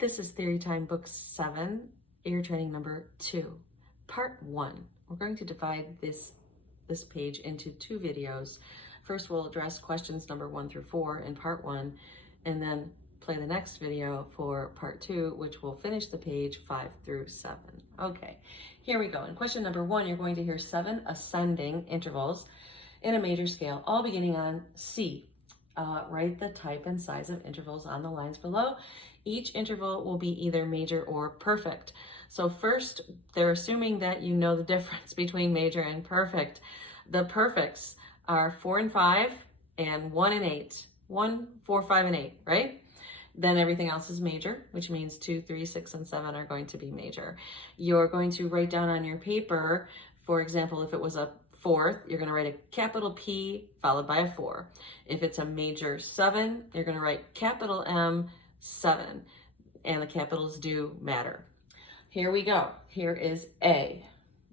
This is Theory Time Book 7, Ear Training number 2, Part 1. We're going to divide this page into 2 videos. First, we'll address questions number 1 through 4 in Part 1, and then play the next video for Part 2, which will finish the page 5 through 7. Okay, here we go. In question number 1, you're going to hear 7 ascending intervals in a major scale, all beginning on C. Write the type and size of intervals on the lines below. Each interval will be either major or perfect. So first, they're assuming that you know the difference between major and perfect. The perfects are 4 and 5 and 1 and 8. 1, 4, 5, and 8, right? Then everything else is major, which means 2, 3, 6, and 7 are going to be major. You're going to write down on your paper, for example, if it was a fourth, you're going to write a capital P followed by a 4. If it's a major 7, you're going to write capital M 7, and the capitals do matter. Here we go. Here is A.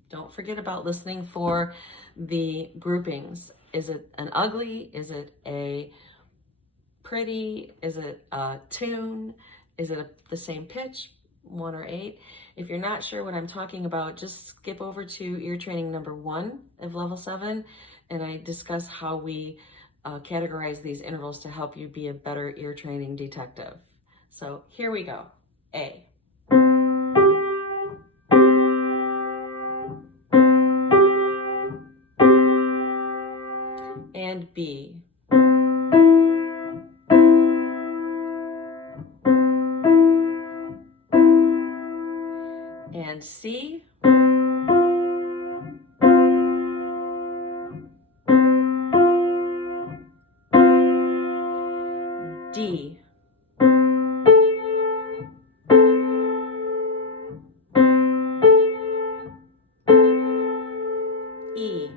Don't forget about listening for the groupings. Is it an ugly? Is it a pretty? Is it a tune? Is it the same pitch? 1 or 8. If you're not sure what I'm talking about, just skip over to ear training number 1 of level 7, and I discuss how we categorize these intervals to help you be a better ear training detective. So here we go. A. And B. And C. D. E.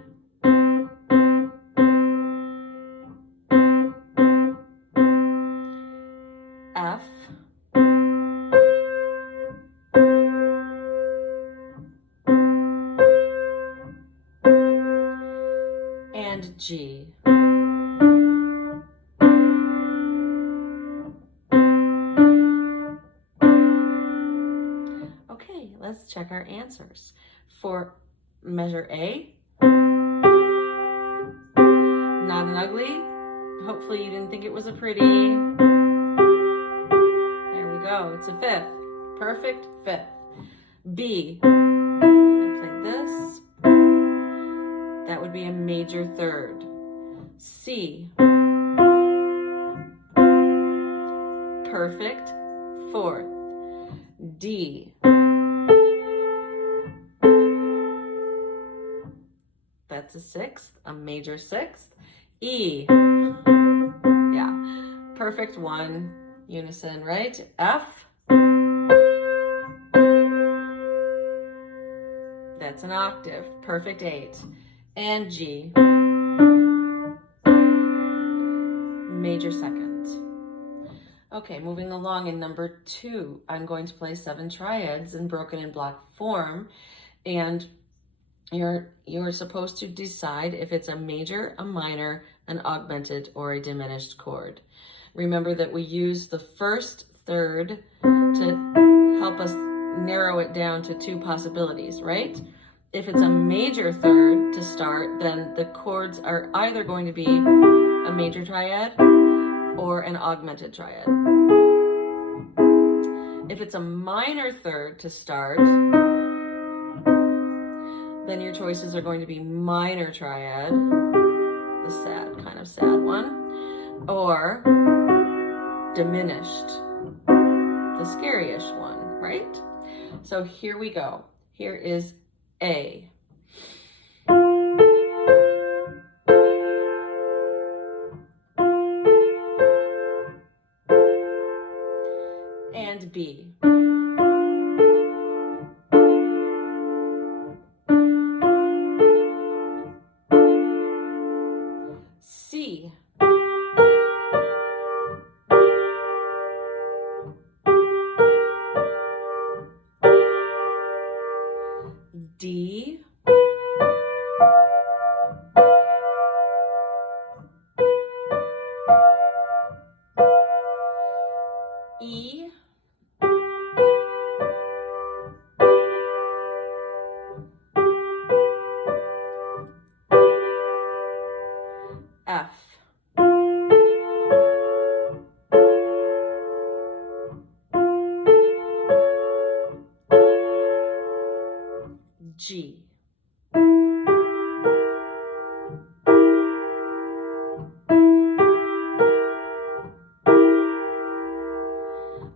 F. And G. Okay, let's check our answers. For measure A, not an ugly. Hopefully you didn't think it was a pretty. There we go, it's a 5th. Perfect 5th. B, I played this. That would be a major 3rd. C, perfect 4th. D, that's a 6th, a major 6th. E, yeah, perfect 1, unison, right? F, that's an octave, perfect 8. And G, major 2nd. Okay, moving along in number 2, I'm going to play 7 triads in broken and block form, and you're supposed to decide if it's a major, a minor, an augmented, or a diminished chord. Remember that we use the first third to help us narrow it down to 2 possibilities, right? If it's a major 3rd to start, then the chords are either going to be a major triad or an augmented triad. If it's a minor 3rd to start, then your choices are going to be minor triad, the sad, kind of sad one, or diminished, the scary-ish one, right? So here we go. Here is A. And B. C. D. E. G.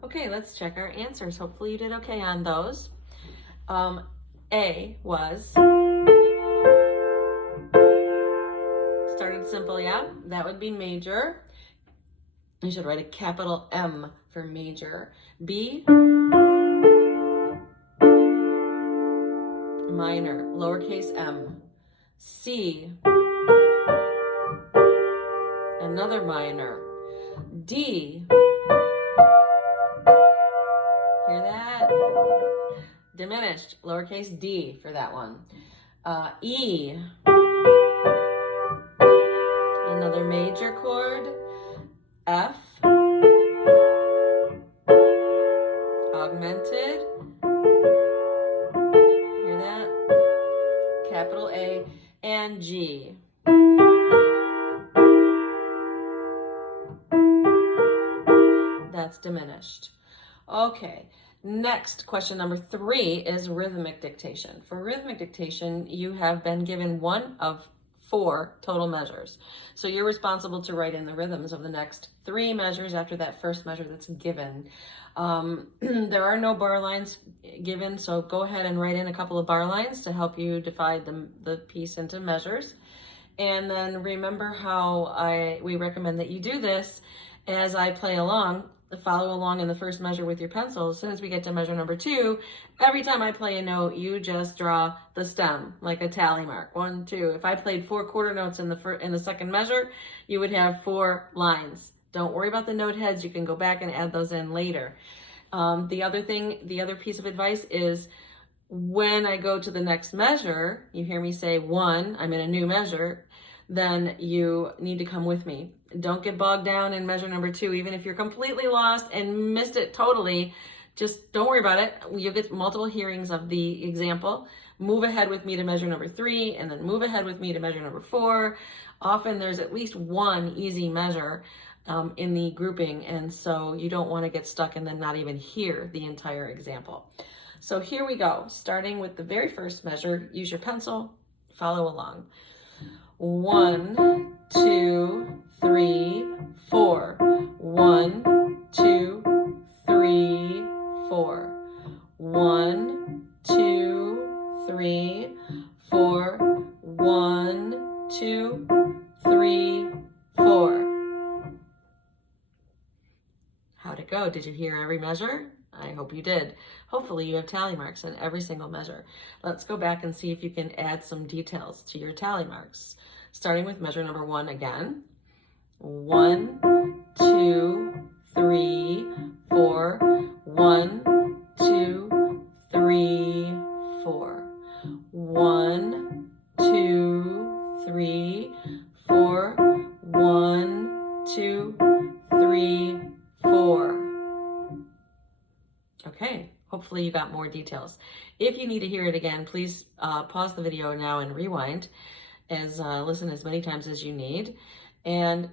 Okay, let's check our answers. Hopefully you did okay on those. A was, started simple, yeah? That would be major. You should write a capital M for major. B, minor, lowercase m. C, another minor. D, hear that? Diminished, lowercase d for that one. E, another major chord. F, augmented. Hear that? Capital A. And G. That's diminished. Okay, next, question number 3 is rhythmic dictation. For rhythmic dictation, you have been given one of 4 total measures. So you're responsible to write in the rhythms of the next 3 measures after that first measure that's given. There are no bar lines given, so go ahead and write in a couple of bar lines to help you divide the piece into measures. And then remember how we recommend that you do this as I play along. Follow along in the first measure with your pencil. As soon as we get to measure number 2, every time I play a note, you just draw the stem like a tally mark. 1, 2. If I played 4 quarter notes in the second measure, you would have 4 lines. Don't worry about the note heads. You can go back and add those in later. The other piece of advice is when I go to the next measure, you hear me say 1, I'm in a new measure, then you need to come with me. Don't get bogged down in measure number 2. Even if you're completely lost and missed it totally, just don't worry about it. You'll get multiple hearings of the example. Move ahead with me to measure number 3, and then move ahead with me to measure number 4. Often there's at least one easy measure in the grouping, and so you don't want to get stuck and then not even hear the entire example. So here we go. Starting with the very first measure, use your pencil, follow along. 1, 2, 3, 4. 1, 2, 3, 4. 1, 2, 3, 4. 1, 2, 3, 4. How'd it go? Did you hear every measure? I hope you did. Hopefully you have tally marks in every single measure. Let's go back and see if you can add some details to your tally marks. Starting with measure number 1 again. 1, 2, 3, 4. 1, 2, 3, 4. 1, 2, 3, 4. 1, 2, 3, 4. Okay, hopefully you got more details. If you need to hear it again, please pause the video now and rewind, listen as many times as you need. And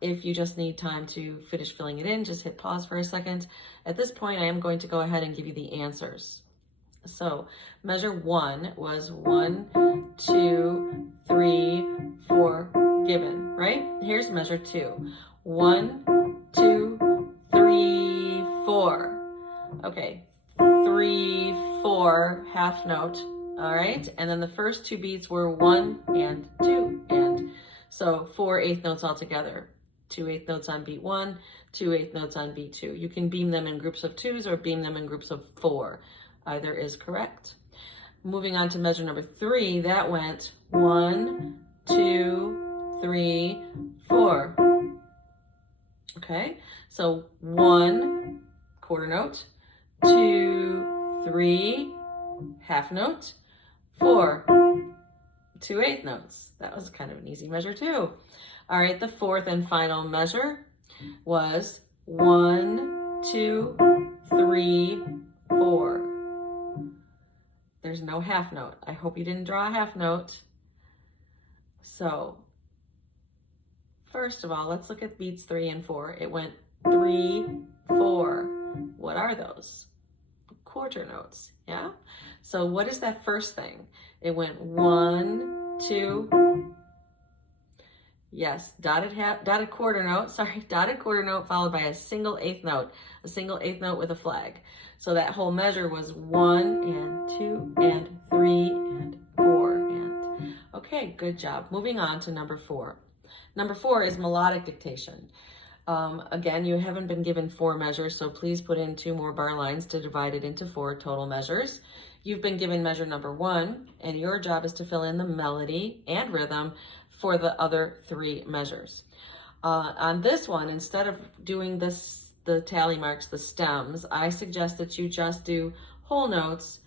if you just need time to finish filling it in, just hit pause for a second. At this point, I am going to go ahead and give you the answers. So measure 1 was 1, 2, 3, 4 given, right? Here's measure 2. 1, 2, 3, 4. Okay, 3, 4, half note, all right? And then the first 2 beats were 1 and 2 and. So 4 eighth notes altogether. 2 eighth notes on beat 1, 2 eighth notes on beat 2. You can beam them in groups of 2s or beam them in groups of 4. Either is correct. Moving on to measure number 3, that went 1, 2, 3, 4. Okay, so 1, quarter note, 2, 3, half note, 4, 2 eighth notes. That was kind of an easy measure too. All right, the 4th and final measure was 1, 2, 3, 4. There's no half note. I hope you didn't draw a half note. So, first of all, let's look at beats 3 and 4. It went 3, 4. What are those? quarter notes, yeah? So what is that first thing? It went 1, 2, yes, dotted quarter note, dotted quarter note followed by a single eighth note with a flag. So that whole measure was 1 and 2 and 3 and 4 and, okay, good job. Moving on to number 4. Number 4 is melodic dictation. Again, you haven't been given 4 measures, so please put in 2 more bar lines to divide it into 4 total measures. You've been given measure number 1, and your job is to fill in the melody and rhythm for the other 3 measures. On this one, instead of doing the tally marks, the stems, I suggest that you just do whole notes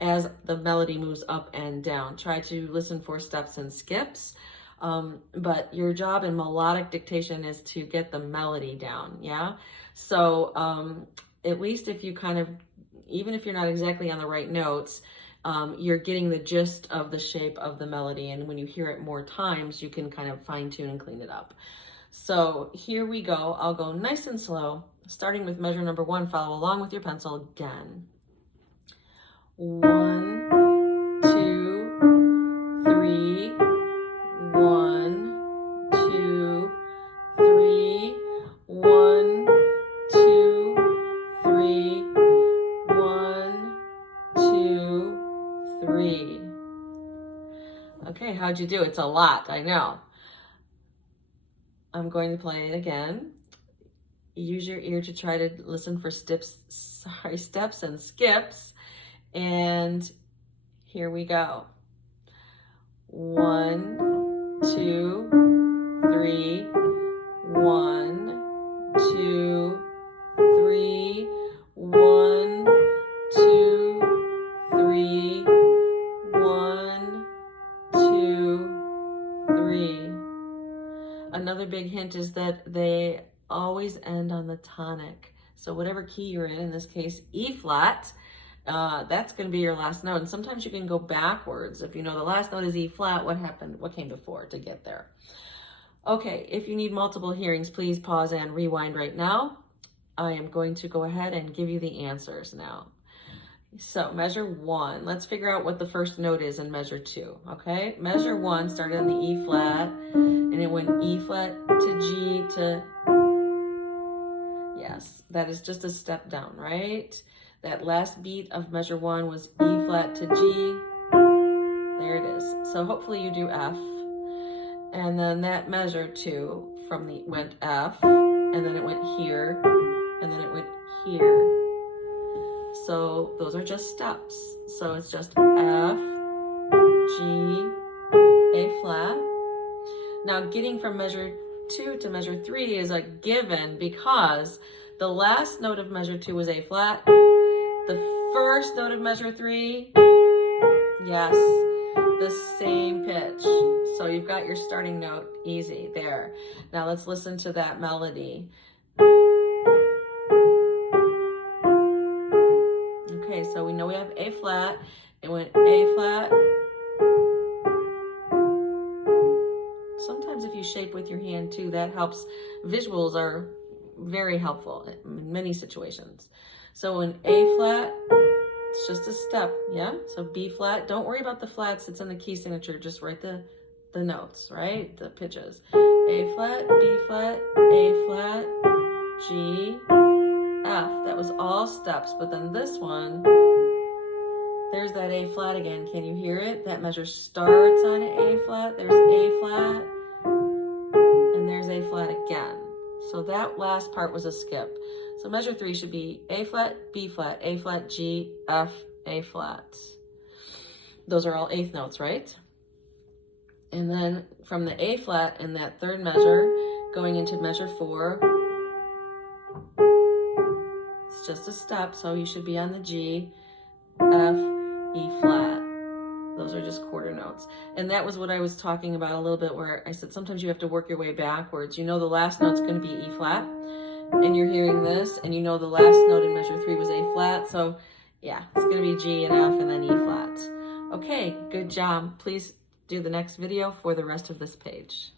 as the melody moves up and down. Try to listen for steps and skips. But your job in melodic dictation is to get the melody down, yeah? So at least if you kind of, even if you're not exactly on the right notes, you're getting the gist of the shape of the melody, and when you hear it more times, you can kind of fine tune and clean it up. So here we go. I'll go nice and slow, starting with measure number 1. Follow along with your pencil again. 1, 2, 3, 1, 2, 3, 1, 2, 3, 1, 2, 3. Okay, how'd you do? It's a lot, I know. I'm going to play it again. Use your ear to try to listen for steps and skips. And here we go. 1, 2, 3, 1, 2, 3, 1, 2, 3, 1, 2, 3. Another big hint is that they always end on the tonic. So whatever key you're in this case, E flat, that's going to be your last note. And sometimes you can go backwards. If you know the last note is E flat, what happened? What came before to get there? Okay, if you need multiple hearings, please pause and rewind right now. I am going to go ahead and give you the answers now. So measure 1, let's figure out what the first note is in measure 2, okay? Measure 1 started on the E flat, and it went E flat to G to, yes, that is just a step down, right? That last beat of measure 1 was E flat to G. There it is. So hopefully you do F. And then that measure 2 went F, and then it went here, and then it went here. So those are just steps. So it's just F, G, A flat. Now getting from measure 2 to measure 3 is a given because the last note of measure 2 was A flat. The first note of measure 3, yes, the same pitch. So you've got your starting note easy there. Now let's listen to that melody. Okay, so we know we have A flat. It went A flat. Sometimes if you shape with your hand too, that helps. Visuals are very helpful in many situations. So in A flat, it's just a step, yeah? So B flat, don't worry about the flats, it's in the key signature, just write the notes, right? The pitches. A flat, B flat, A flat, G, F. That was all steps, but then this one, there's that A flat again. Can you hear it? That measure starts on A flat, there's A flat, and there's A flat again. So that last part was a skip. So measure 3 should be A flat, B flat, A flat, G, F, A flat. Those are all eighth notes, right? And then from the A flat in that third measure, going into measure 4, it's just a step, so you should be on the G, F, E flat. Those are just quarter notes. And that was what I was talking about a little bit, where I said sometimes you have to work your way backwards. You know the last note's going to be E flat, and you're hearing this, and you know the last note in measure 3 was A flat, so yeah, it's going to be G and F and then E flat. Okay, good job. Please do the next video for the rest of this page.